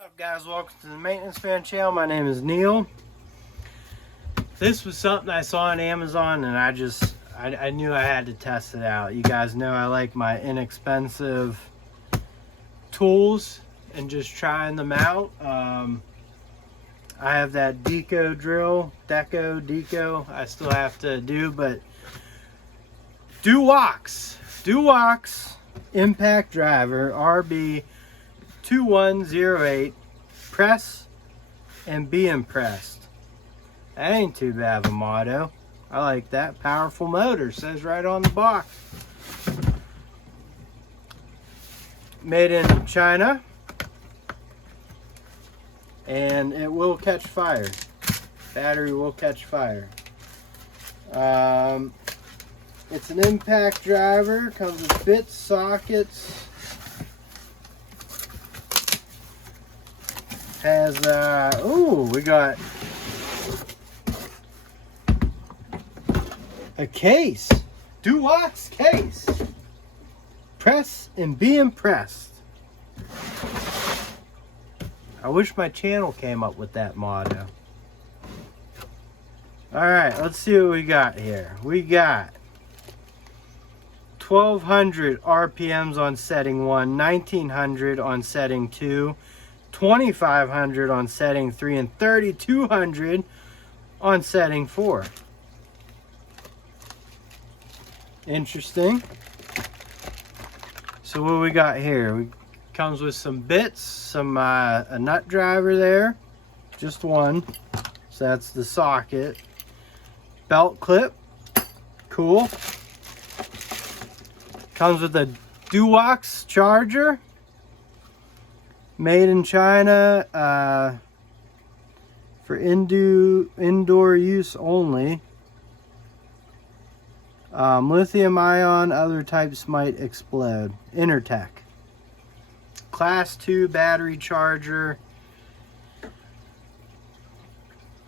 What's up, guys? Welcome to the Maintenance Fan channel. My name is Neil. This was something I saw on Amazon and I knew I had to test it out. You guys know I like my inexpensive tools and just trying them out. I have that Deco drill, Deco I still have to do, but DOWOX impact driver RB2108, press and be impressed. That ain't too bad of a motto. I like that. Powerful motor, says right on the box. Made in China, and it will catch fire. Battery will catch fire. It's an impact driver, comes with bits, sockets, has we got a case, DOWOX case. Press and be impressed. I wish my channel came up with that motto. All right, let's see what we got here. We got 1200 RPMs on setting 1, 1900 on setting 2, 2500 on setting 3, and 3200 on setting 4. Interesting. So what we got here? Comes with some bits, some a nut driver there, just one. So that's the socket. Belt clip, cool. Comes with a DOWOX charger, made in China, for indoor use only. Lithium ion, other types might explode. Intertech. Class 2 battery charger.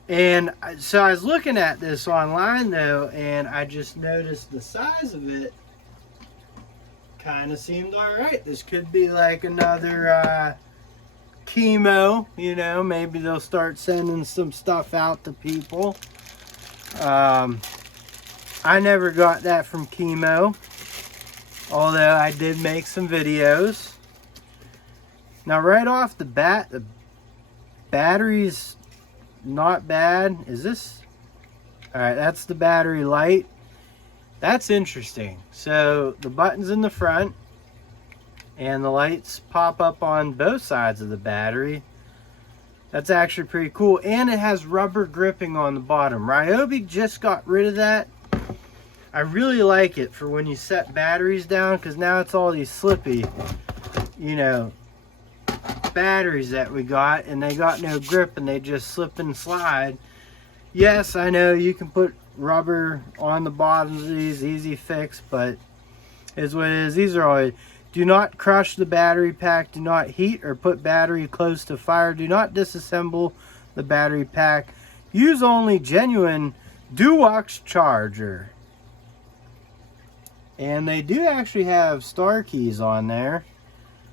And so I was looking at this online though, and I just noticed the size of it kind of seemed all right. This could be like another chemo, you know, maybe they'll start sending some stuff out to people. I never got that from chemo, although I did make some videos. Now right off the bat, the battery's not bad. Is this? All right, that's the battery light. That's interesting. So the button's in the front and the lights pop up on both sides of the battery. That's actually pretty cool. And it has rubber gripping on the bottom. Ryobi just got rid of that. I really like it for when you set batteries down, because now it's all these slippy, you know, batteries that we got, and they got no grip and they just slip and slide. Yes, I know you can put rubber on the bottoms of these, easy fix, but is what it is. These are always, do not crush the battery pack, do not heat or put battery close to fire, do not disassemble the battery pack, use only genuine DOWOX charger. And they do actually have star keys on there,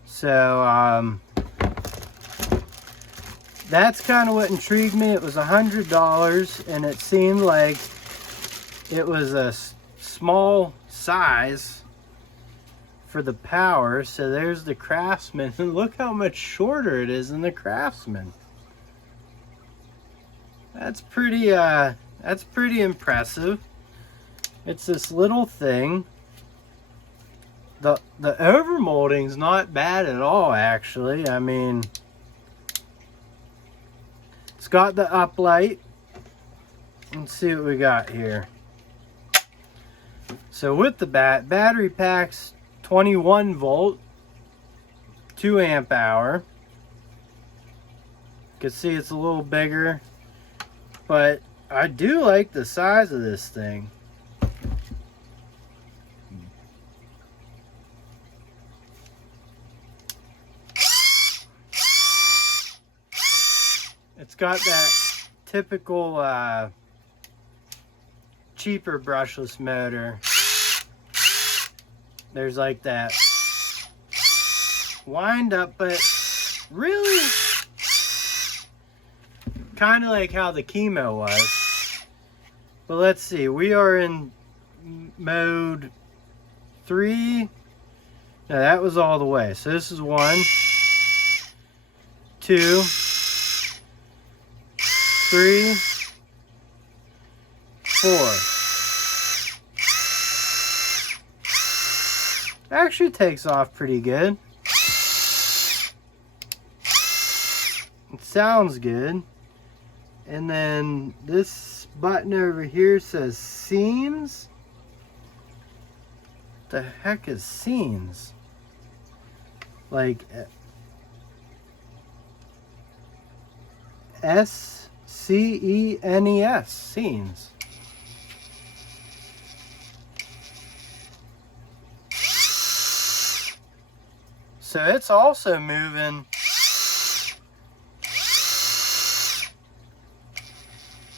so that's kind of what intrigued me. It was $100 and it seemed like it was a small size for the power. So there's the Craftsman, and look how much shorter it is than the Craftsman. That's pretty impressive. It's this little thing. The overmolding's not bad at all, actually. I mean, it's got the uplight. Let's see what we got here. So with the battery pack's 21 volt, 2 amp hour. You can see it's a little bigger, but I do like the size of this thing. It's got that typical cheaper brushless motor. There's like that wind up, but really kind of like how the chemo was. But let's see, we are in mode 3. No, that was all the way. So this is 1, 2, 3, 4. Actually takes off pretty good. It sounds good. And then this button over here says scenes. The heck is scenes? Like S-C-E-N-E-S, scenes. So it's also moving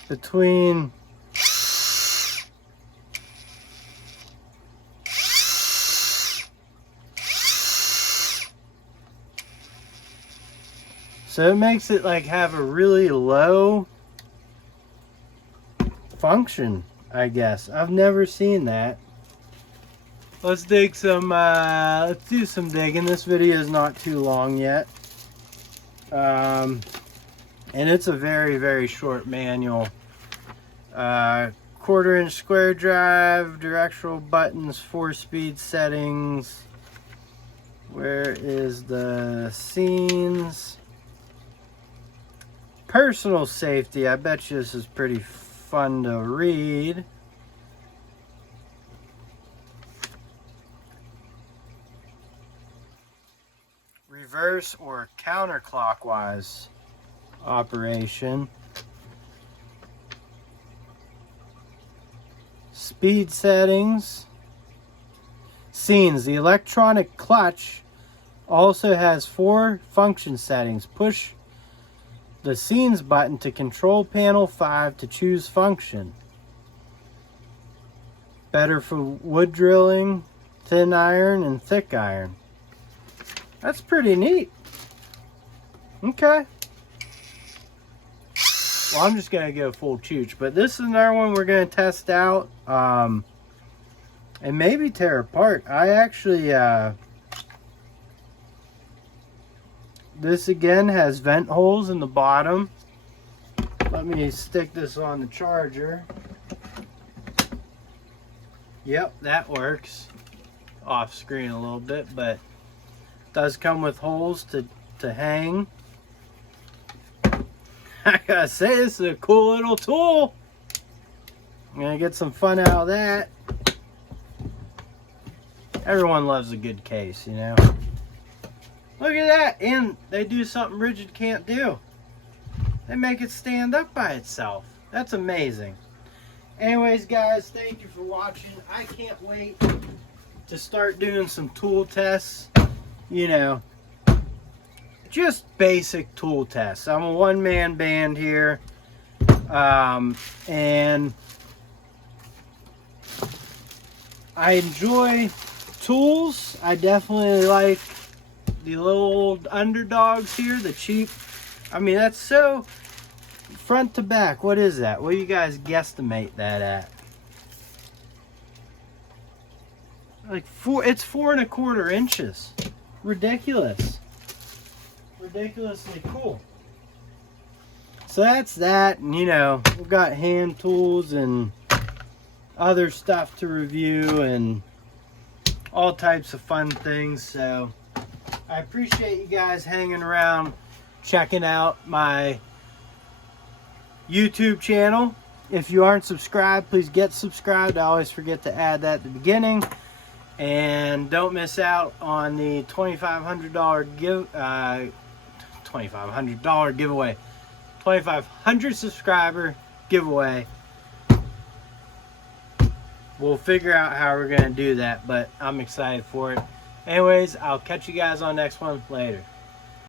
between so it makes it like have a really low function, I guess. I've never seen that. Let's dig some, let's do some digging. This video is not too long yet. And it's a very, very short manual. 1/4-inch square drive, directional buttons, 4-speed settings. Where is the scenes? Personal safety. I bet you this is pretty fun to read. Reverse or counterclockwise operation. Speed settings. Scenes. The electronic clutch also has 4 function settings. Push the scenes button to control panel 5 to choose function. Better for wood drilling, thin iron, and thick iron. That's pretty neat. Okay. Well, I'm just going to go full chooch. But this is another one we're going to test out. And maybe tear apart. I actually... this again has vent holes in the bottom. Let me stick this on the charger. Yep, that works. Off screen a little bit, but... does come with holes to hang. I gotta say, this is a cool little tool. I'm gonna get some fun out of that. Everyone loves a good case, you know. Look at that, and they do something Rigid can't do. They make it stand up by itself. That's amazing. Anyways, guys, thank you for watching. I can't wait to start doing some tool tests. You know, just basic tool tests. I'm a one-man band here, and I enjoy tools. I definitely like the little old underdogs here, the cheap. I mean, that's so front to back. What is that? What do you guys guesstimate that at? Like it's 4 1/4 inches. Ridiculous. Ridiculously cool. So that's that, and you know, we've got hand tools and other stuff to review and all types of fun things. So I appreciate you guys hanging around, checking out my YouTube channel. If you aren't subscribed, please get subscribed. I always forget to add that at the beginning. And don't miss out on the $2,500 giveaway. 2,500 subscriber giveaway. We'll figure out how we're going to do that, but I'm excited for it. Anyways, I'll catch you guys on the next one later.